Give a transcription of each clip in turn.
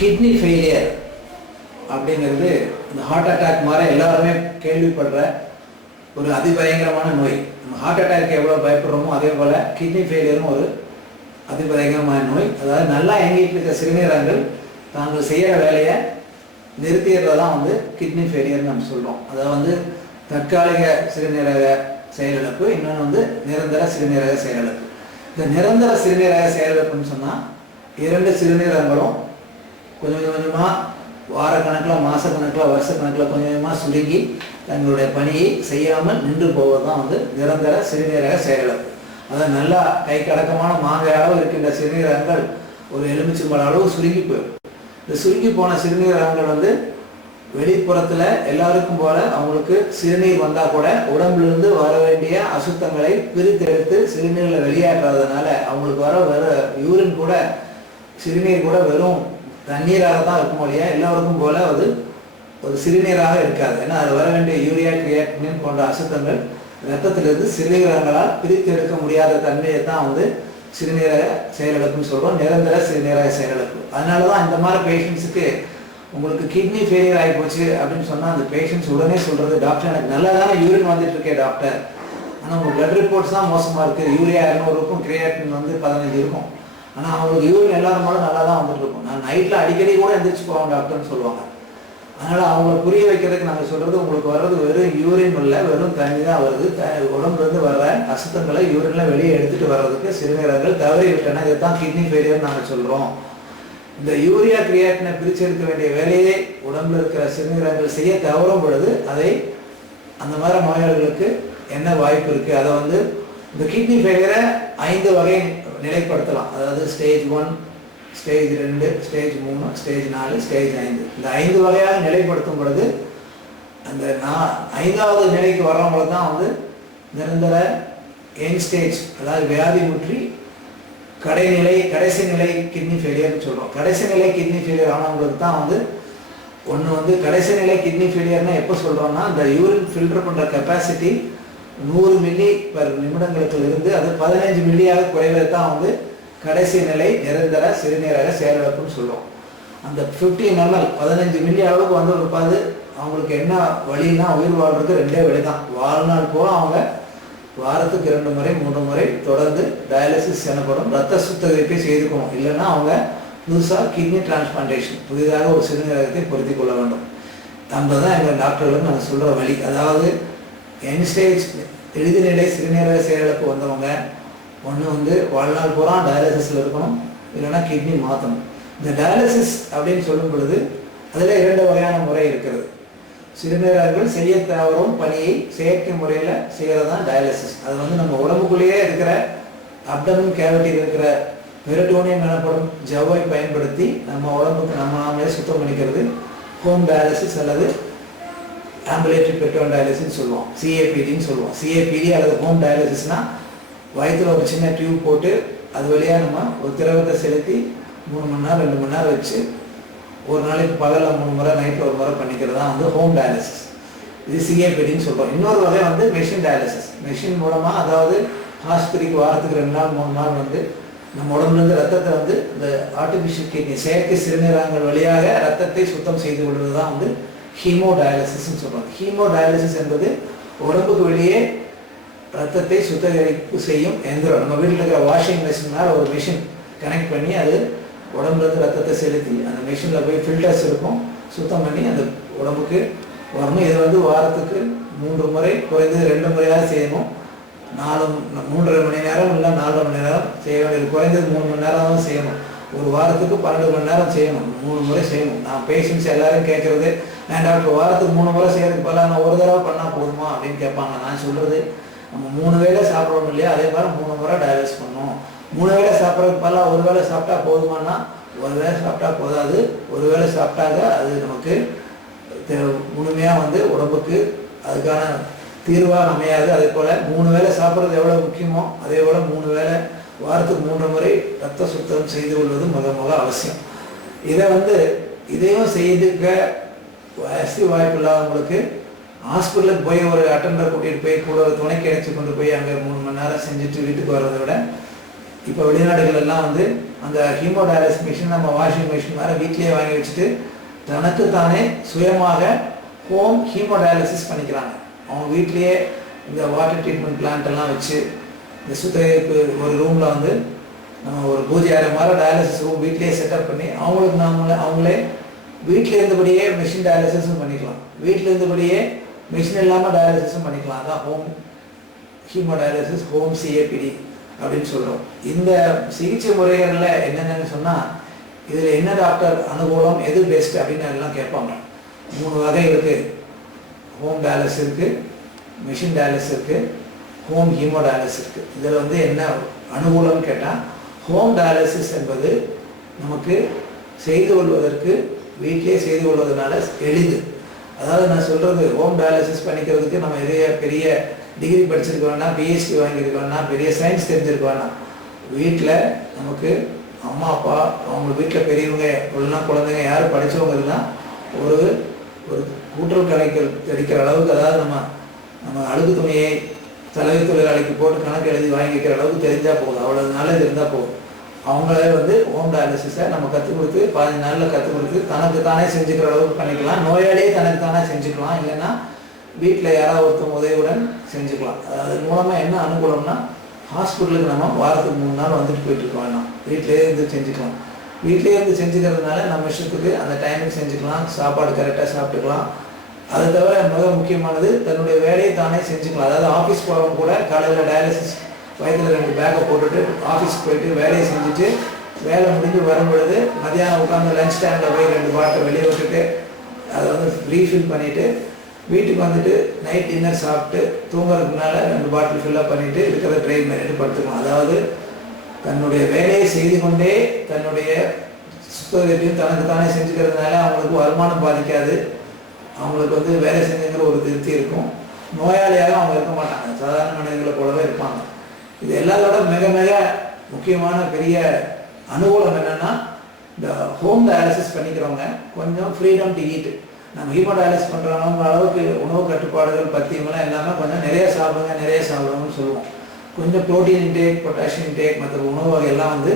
Kidney failure அப்படிங்கிறது இந்த heart attack மாதிரி எல்லாருமே கேள்விப்படுற ஒரு அதிபயங்கரமான நோய். நம்ம ஹார்ட் அட்டாக் எவ்வளோ பயப்படுறோமோ அதே போல் கிட்னி ஃபெயிலியரும் ஒரு அதிபயங்கரமான நோய். அதாவது நல்லா இயங்கிட்டு இருக்க சிறுநீரகங்கள் தாங்கள் செய்கிற வேலையை நிறுத்திடுறதான் வந்து கிட்னி ஃபெயிலியர்னு நம்ம சொல்கிறோம் அதாவது வந்து தற்காலிக சிறுநீரக செயலிழப்பு இன்னொன்று வந்து நிரந்தர சிறுநீரக செயலிழப்பு. இந்த நிரந்தர சிறுநீரக செயலிழப்புன்னு சொன்னால் இரண்டு சிறுநீரகங்களும் கொஞ்சம் கொஞ்சம் கொஞ்சமாக வாரக்கணக்கில் மாதக்கணக்கில் வருஷக்கணக்கில் கொஞ்சம் கொஞ்சமாக சுருங்கி தங்களுடைய பணியை செய்யாமல் நின்று போவது தான் வந்து நிரந்தர சிறுநீரக செயலிழப்பு. அதான் நல்லா கை கடக்கமான மாங்காய் இருக்கின்ற சிறுநீரகங்கள் ஒரு எலுமிச்சம்பழ அளவு சுருங்கி போயிடும். இந்த சுருங்கி போன சிறுநீரகங்கள் வந்து வெளிப்புறத்தில் எல்லாருக்கும் போல அவங்களுக்கு சிறுநீர் வந்தால் கூட உடம்புலேருந்து வர வேண்டிய அசுத்தங்களை பிரித்தெடுத்து சிறுநீரில் வெளியேற்றாததுனால அவங்களுக்கு வர வர யூரின் கூட சிறுநீர் கூட வெறும் தண்ணீராக தான் இருக்கும் இல்லையா எல்லோருக்கும் போல அது ஒரு சிறுநீராக இருக்காது. ஏன்னா அது வர வேண்டிய யூரியா கிரியாட்டின் போன்ற அசுத்தங்கள் ரத்தத்திலிருந்து சிறுநீரகங்களால் பிரித்து எடுக்க முடியாத தன்மையை தான் வந்து சிறுநீரக செயலிழப்புன்னு சொல்கிறோம் நிரந்தர சிறுநீரக செயலிழப்பு. அதனால தான் இந்த மாதிரி பேஷண்ட்ஸுக்கு உங்களுக்கு கிட்னி ஃபெயிலியர் ஆகி போச்சு அப்படின்னு சொன்னால் அந்த பேஷண்ட்ஸ் உடனே சொல்கிறது டாக்டர் எனக்கு நல்லா தானே யூரின் வந்துட்டு இருக்கேன் டாக்டர். ஆனால் உங்கள் பிளட் ரிப்போர்ட்ஸ் தான் மோசமாக இருக்குது யூரியா இரநூறு இருக்கும் கிரியாட்டின் வந்து பதினஞ்சு இருக்கும். ஆனால் அவங்களுக்கு யூரின் எல்லாரும் போல நல்லா தான் வந்துட்டு இருக்கும் நான் நைட்டில் அடிக்கடி கூட எந்திரிச்சு போவாங்க டாக்டர்னு சொல்லுவாங்க. அதனால் அவங்களை புரிய வைக்கிறதுக்கு நாங்கள் சொல்கிறது உங்களுக்கு வர்றது வெறும் யூரின் இல்லை வெறும் தண்ணி தான் வருது. த உடம்புலேருந்து வர்ற அசுத்தங்களை யூரினில் வெளியே எடுத்துகிட்டு வர்றதுக்கு சிறுநீரகங்கள் தவறி விட்டன இதுதான் கிட்னி ஃபெயிலியர் நாங்கள் சொல்கிறோம் இந்த யூரியா கிரியாட்டினை பிரித்து எடுக்க வேண்டிய வேலையை உடம்புல இருக்கிற சிறுநீரகங்கள் செய்ய தவறும் பொழுது அதை அந்த மாதிரி நோயாளிகளுக்கு என்ன வாய்ப்பு இருக்குது அதை வந்து இந்த கிட்னி ஃபெயிலியரை ஐந்து வகை நிலைப்படுத்தலாம். அதாவது ஸ்டேஜ் ஒன் ஸ்டேஜ் ரெண்டு ஸ்டேஜ் மூணு ஸ்டேஜ் நாலு ஸ்டேஜ் ஐந்து. இந்த ஐந்து வகையாக நிலைப்படுத்தும் பொழுது அந்த நான் ஐந்தாவது நிலைக்கு வர்றவங்களுக்கு தான் வந்து நிரந்தர என் ஸ்டேஜ் அதாவது வியாதி முற்றி கடைநிலை கடைசி நிலை கிட்னி ஃபெயிலியர்னு சொல்கிறோம் கடைசி நிலை கிட்னி ஃபெயிலியர் ஆனவங்களுக்கு தான் வந்து ஒன்று வந்து கடைசி நிலை கிட்னி ஃபெயிலியர்னா எப்போ சொல்கிறோம்னா அந்த யூரின் ஃபில்டர் பண்ணுற கெப்பாசிட்டி நூறு மில்லி பர் நிமிடங்களுக்குள் இருந்து அது பதினஞ்சு மில்லியாக குறைவது தான் வந்து கடைசி நிலை நிரந்தர சிறுநீரக செயலிழப்புன்னு சொல்லுவோம். அந்த ஃபிஃப்டீன் எம்எல் பதினஞ்சு மில்லி அளவுக்கு வந்து இருப்பாது அவங்களுக்கு என்ன வழின்னா உயிர் வாழ்றதுக்கு ரெண்டே வழி தான் வாழ்நாள் போக அவங்க வாரத்துக்கு இரண்டு முறை மூன்று முறை தொடர்ந்து டயாலிசிஸ் எனப்படும் ரத்த சுத்திகரிப்பை செய்துக்கணும். இல்லைன்னா அவங்க புதுசாக கிட்னி டிரான்ஸ்பிளான்டேஷன் புதிதாக ஒரு சிறுநீரகத்தை பொருத்தி கொள்ள வேண்டும். நம்ம தான் எங்கள் டாக்டர்களும் நாங்கள் சொல்கிற வழி. அதாவது என்ஸ்டேஜ் இறுதிநிலை சிறுநீரக செயலிழப்பு வந்தவங்க ஒன்று வந்து வாழ்நாள் பூரா டயாலிசிஸில் இருக்கணும் இல்லைன்னா கிட்னி மாற்றணும் இந்த டயாலிசிஸ் அப்படின்னு சொல்லும் பொழுது அதில் இரண்டு வகையான முறை இருக்கிறது. சிறுநீரகர்கள் செய்ய தவறும் பணியை செயற்கை முறையில் செய்கிறது தான் டயாலிசிஸ் அது வந்து நம்ம உடம்புக்குள்ளேயே இருக்கிற அப்டமன் கேவிட்டியில் இருக்கிற பெரிட்டோனியம் எனப்படும் ஜவ்வை பயன்படுத்தி நம்ம உடம்புக்கு நம்ம நாமளே சுத்தம் பண்ணிக்கிறது ஹோம் டயாலிசிஸ் அல்லது ஆம்புலேட்டரி பெட்ரோல் டயாலிசிஸ் சொல்லுவோம். சிஏபிடின்னு சொல்லுவோம் சிஏபிடி அல்லது ஹோம் டயாலிசிஸ்னால் வயிற்றில் ஒரு சின்ன டியூப் போட்டு அது வழியாக நம்ம ஒரு திரவத்தை செலுத்தி மூணு மணி நேரம் ரெண்டு மணி நேரம் வச்சு ஒரு நாளைக்கு பகலில் மூணு முறை நைட்டில் ஒரு முறை பண்ணிக்கிறது தான் வந்து ஹோம் டயாலிசிஸ் இது சிஏபிடின்னு சொல்கிறோம் இன்னொரு வகை வந்து மெஷின் டயாலிசிஸ் மெஷின் மூலமாக அதாவது ஆஸ்பத்திரிக்கு வாரத்துக்கு ரெண்டு நாள் மூணு நாள் வந்து நம்ம உடம்புலேருந்து ரத்தத்தை வந்து இந்த ஆர்டிஃபிஷியல் கிட்னி செயற்கை சிறுநீரகங்கள் வழியாக ரத்தத்தை சுத்தம் செய்து கொள்வது தான் வந்து ஹீமோடயாலிசிஸ்ன்னு சொல்கிறாங்க ஹீமோடயாலிசிஸ் என்பது உடம்புக்கு வெளியே ரத்தத்தை சுத்திகரிப்பு செய்யும் எந்திரம். நம்ம வீட்டில் இருக்கிற வாஷிங் மிஷினால் ஒரு மிஷின் கனெக்ட் பண்ணி அது உடம்புலேருந்து ரத்தத்தை செலுத்தி அந்த மிஷினில் போய் ஃபில்டர்ஸ் இருக்கும். சுத்தம் பண்ணி அந்த உடம்புக்கு வரணும். இது வந்து வாரத்துக்கு மூன்று முறை குறைந்தது ரெண்டு முறையாக செய்யணும். நாலு மூன்றரை மணி நேரம் இல்லை நாலரை மணி நேரம் செய்ய வேண்டியது. குறைந்தது மூணு மணி நேரம் தான் செய்யணும். ஒரு வாரத்துக்கு பன்னெண்டு மணி நேரம் செய்யணும். மூணு முறை செய்யணும். நான் பேஷண்ட்ஸ் எல்லாரும் கேட்குறது நான் டாக்டர் வாரத்துக்கு மூணு முறை செய்யறதுக்கு பதிலாக நான் ஒரு தடவை பண்ணால் போதுமா? அப்படின்னு கேட்பாங்க. நான் சொல்கிறது நம்ம மூணு வேளை சாப்பிடணும் இல்லையா? அதே மாதிரி மூணு முறை டயாலிஸ் பண்ணணும். மூணு வேளை சாப்பிட்றதுக்கு பதிலாக ஒரு வேளை சாப்பிட்டா போதுமானா? ஒரு வேளை சாப்பிட்டா போதாது. ஒரு வேளை சாப்பிட்டாக்க அது நமக்கு முழுமையாக வந்து உடம்புக்கு அதுக்கான தீர்வாக அமையாது. அதே போல் மூணு வேளை சாப்பிட்றது எவ்வளோ முக்கியமோ அதே போல் மூணு வேளை வாரத்துக்கு மூன்று முறை ரத்த சுத்தம் செய்து கொள்வது மிக மிக அவசியம். இதை வந்து இதையும் செய்துக்க வசதி வாய்ப்பு இல்லாதவங்களுக்கு ஹாஸ்பிட்டலுக்கு போய் ஒரு அட்டண்டர் கூட்டிகிட்டு போய் கூட ஒரு துணைக்கு அழைச்சி கொண்டு போய் அங்கே மூணு மணி நேரம் செஞ்சுட்டு வீட்டுக்கு வர்றதை விட இப்போ வெளிநாடுகள் எல்லாம் வந்து அந்த ஹீமோடயாலிசிஸ் மிஷின் நம்ம வாஷிங் மிஷின் மாதிரி வீட்லேயே வாங்கி வச்சுட்டு தனக்கு தானே சுயமாக ஹோம் ஹீமோடயாலிசிஸ் பண்ணிக்கிறாங்க. அவங்க வீட்லேயே இந்த வாட்டர் ட்ரீட்மெண்ட் பிளான்ட் எல்லாம் வச்சு இந்த சுத்திகரிப்பு ஒரு ரூமில் வந்து நம்ம ஒரு பூஜை அறை மாதிரி டயாலிசிஸ் ரூம் வீட்லேயே செட்டப் பண்ணி அவங்களுக்கு நாமளே அவங்களே வீட்டில் இருந்தபடியே மிஷின் டயாலிசிஸும் பண்ணிக்கலாம். வீட்டில் இருந்தபடியே மிஷின் இல்லாமல் டயாலிசிஸும் பண்ணிக்கலாம். அதான் ஹோம் ஹீமோடயாலிசிஸ் ஹோம் சிஏபிடி அப்படின்னு சொல்கிறோம் இந்த சிகிச்சை முறைகளில் என்னென்னு சொன்னால் இதில் என்ன டாக்டர் அனுகூலம் எது பெஸ்ட் அப்படின்னு எல்லாம் கேட்பாங்க. மூணு வகை இருக்குது ஹோம் டயாலிசிஸ் இருக்குது மிஷின் டயாலிசிஸ் இருக்குது ஹோம் ஹீமோடயாலிசிஸ் இருக்குது இதில் வந்து என்ன அனுகூலம்னு கேட்டால் ஹோம் டயாலிசிஸ் என்பது நமக்கு செய்து கொள்வதற்கு வீட்டிலே செய்து கொள்வதனால எளிது. அதாவது நான் சொல்கிறது ஹோம் டயாலிசிஸ் பண்ணிக்கிறதுக்கு நம்ம நிறைய பெரிய டிகிரி படிச்சிருக்க வேணாம் பிஹெச்டி வாங்கியிருக்க வேணாம் பெரிய சயின்ஸ் தெரிஞ்சிருக்க வேணாம் வீட்டில் நமக்கு அம்மா அப்பா அவங்க வீட்டில் பெரியவங்க இல்லைன்னா குழந்தைங்க யார் படித்தவங்க இருந்தால் ஒரு ஒரு கூட்டல் கலைக்கல் கிடைக்கிற அளவுக்கு அதாவது நம்ம நம்ம அழுகு துணையை சலவை தொழிலாளிக்கு போட்டு கணக்கு எழுதி வாங்கிக்கிற அளவுக்கு தெரிஞ்சால் போதும். அவ்வளோ நல்லது இருந்தால் போதும். அவங்களே வந்து ஹோம் டயாலிசிஸை நம்ம கற்றுக் கொடுத்து பதினஞ்சு நாளில் கற்றுக் கொடுத்து தனக்கு தானே செஞ்சுக்கிற அளவுக்கு பண்ணிக்கலாம். நோயாளியே தனக்கு தானே செஞ்சுக்கலாம். இல்லைன்னா வீட்டில் யாராவது ஒருத்தவங்க உதவியுடன் செஞ்சுக்கலாம். அது மூலமாக என்ன அனுகூலம்னா ஹாஸ்பிட்டலுக்கு நம்ம வாரத்துக்கு மூணு நாள் வந்துட்டு போயிட்டு இருக்க வேண்டாம் வீட்டிலேயே இருந்து செஞ்சுக்கலாம். வீட்டிலேயே இருந்து செஞ்சுக்கிறதுனால நம்ம இஷ்டத்துக்கு அந்த டைமிங் செஞ்சுக்கலாம். சாப்பாடு கரெக்டாக சாப்பிட்டுக்கலாம். அது தவிர மிக முக்கியமானது தன்னுடைய வேலையை தானே செஞ்சுக்கலாம். அதாவது ஆஃபீஸ் போகிறவங்க கூட காலையில் டயாலிசிஸ் வயதில் ரெண்டு பேக்கை போட்டுட்டு ஆஃபீஸ் போயிட்டு வேலையை செஞ்சுட்டு வேலை முடிஞ்சு வரும் பொழுது மதியானம் உட்காந்து லஞ்ச் டைமில் போய் ரெண்டு பாட்டை வெளியே விட்டுட்டு அதை வந்து ரீஃபில் பண்ணிவிட்டு வீட்டுக்கு வந்துட்டு நைட் டின்னர் சாப்பிட்டு தூங்குறதுனால ரெண்டு பாட்டில் ஃபில்லப் பண்ணிவிட்டு இருக்கிற ட்ரெயின் பண்ணிட்டு படுத்துக்கலாம் அதாவது தன்னுடைய வேலையை செய்து கொண்டே தன்னுடைய சுத்தகத்தையும் தனக்கு தானே செஞ்சுக்கிறதுனால அவங்களுக்கு வருமானம் பாதிக்காது. அவங்களுக்கு வந்து வேலை செஞ்சுங்கிற ஒரு திருப்தி இருக்கும். நோயாளியாக அவங்க இருக்க மாட்டாங்க. சாதாரண மனிதர்களை போலவே இருப்பாங்க. இது எல்லாத்தோட மிக மிக முக்கியமான பெரிய அனுகூலம் என்னென்னா இந்த ஹோம் டயாலிசிஸ் பண்ணிக்கிறவங்க கொஞ்சம் ஃப்ரீடம் டு ஈட் நம்ம ஹீமோ டயாலிசிஸ் பண்ணுறவங்க அளவுக்கு உணவு கட்டுப்பாடுகள் பத்தியமெல்லாம் எல்லாமே கொஞ்சம் நிறைய சாப்பிடுங்க நிறைய சாப்பிடுங்கன்னு சொல்லுவோம். கொஞ்சம் ப்ரோட்டீன் இன்டேக் பொட்டாசியம் இன்டேக் மற்ற உணவு வகையெல்லாம் வந்து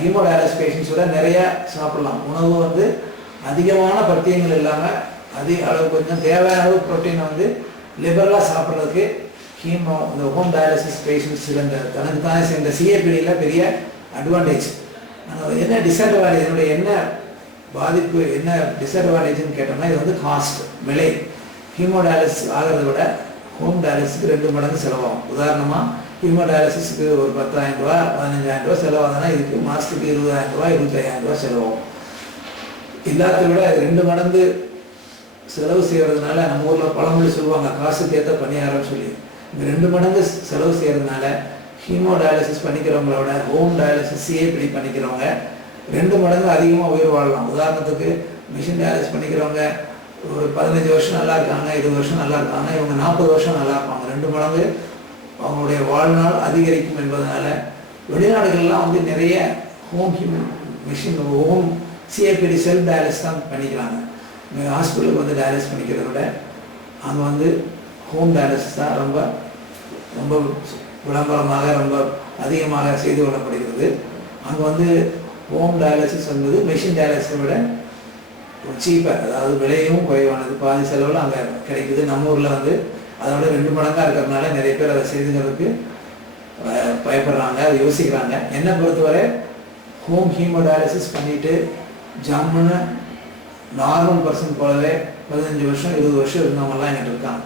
ஹீமோ டயாலிசிஸ் பேஷண்ட்ஸோட நிறையா சாப்பிடலாம். உணவு வந்து அதிகமான பத்தியங்கள் இல்லாமல் அதிக அளவு கொஞ்சம் தேவையான அளவு ப்ரோட்டீனை வந்து லிபரலாக சாப்பிட்றதுக்கு ஹீமோ இந்த ஹோம் டயாலிசிஸ் பேஷண்ட்ஸ் இந்த தனக்கு தானே சேர்ந்த சிஏபிடியில் பெரிய அட்வான்டேஜ் என்ன டிஸ்அட்வான்டேஜ் என்னுடைய என்ன பாதிப்பு என்ன டிஸ்அட்வான்டேஜ்னு கேட்டோம்னா இது வந்து காஸ்ட் விலை. ஹீமோ டயாலிசிஸ் ஆகிறத விட ஹோம் டயாலிசிஸ்க்கு ரெண்டு மடங்கு செலவாகும். உதாரணமாக ஹீமோ டயாலிசிஸ்க்கு ஒரு பத்தாயிரம் ரூபா பதினஞ்சாயிரம் ரூபா செலவாகுதுன்னா இதுக்கு மாதத்துக்கு இருபதாயிரம் ரூபா இருபத்தாயிரம் ரூபா செலவாகும். எல்லாத்தையும் விட ரெண்டு மடங்கு செலவு செய்கிறதுனால நம்ம ஊரில் பழமொழி சொல்லுவாங்க காசுக்கு ஏற்ற பணியாரம்னு சொல்லி. இந்த ரெண்டு மடங்கு செலவு செய்கிறதுனால ஹீமோ டயாலிசிஸ் பண்ணிக்கிறவங்களோட ஹோம் டயாலிசிஸ் சிஏபிடி பண்ணிக்கிறவங்க ரெண்டு மடங்கு அதிகமாக உயிர் வாழலாம். உதாரணத்துக்கு மிஷின் டயாலிசிஸ் பண்ணிக்கிறவங்க ஒரு பதினஞ்சு வருஷம் நல்லா இருக்காங்க இருபது வருஷம் நல்லா இருக்காங்க இவங்க நாற்பது வருஷம் நல்லா இருப்பாங்க. ரெண்டு மடங்கு அவங்களுடைய வாழ்நாள் அதிகரிக்கும் என்பதனால வெளிநாடுகள்லாம் வந்து நிறைய home human machine home CAPD self dialysis தான் பண்ணிக்கிறாங்க. நீங்கள் ஹாஸ்பிட்டலுக்கு வந்து டயாலிசிஸ் பண்ணிக்கிறத விட அங்கே வந்து ஹோம் டயாலிசிஸ் தான் ரொம்ப ரொம்ப விளம்பரமாக ரொம்ப அதிகமாக செய்து கொள்ளப்படுகிறது. அங்கே வந்து ஹோம் டயாலிசிஸ் என்பது மெஷின் டயாலிசிஸை விட சீப்பாக அதாவது விலையும் குறைவானது. பாதி செலவில் அங்கே கிடைக்குது. நம்ம ஊரில் வந்து அதோட ரெண்டு மடங்காக இருக்கிறதுனால நிறைய பேர் அதை செய்துக்கிறதுக்கு பயப்படுறாங்க அதை யோசிக்கிறாங்க. என்னை பொறுத்தவரை ஹோம் ஹீமோ டயாலிசிஸ் பண்ணிவிட்டு ஜம்முன்னு நார்மல் பர்சன் போலவே பதினஞ்சு வருஷம் இருபது வருஷம் இருந்தவங்கலாம் என்கிட்ட இருக்காங்க.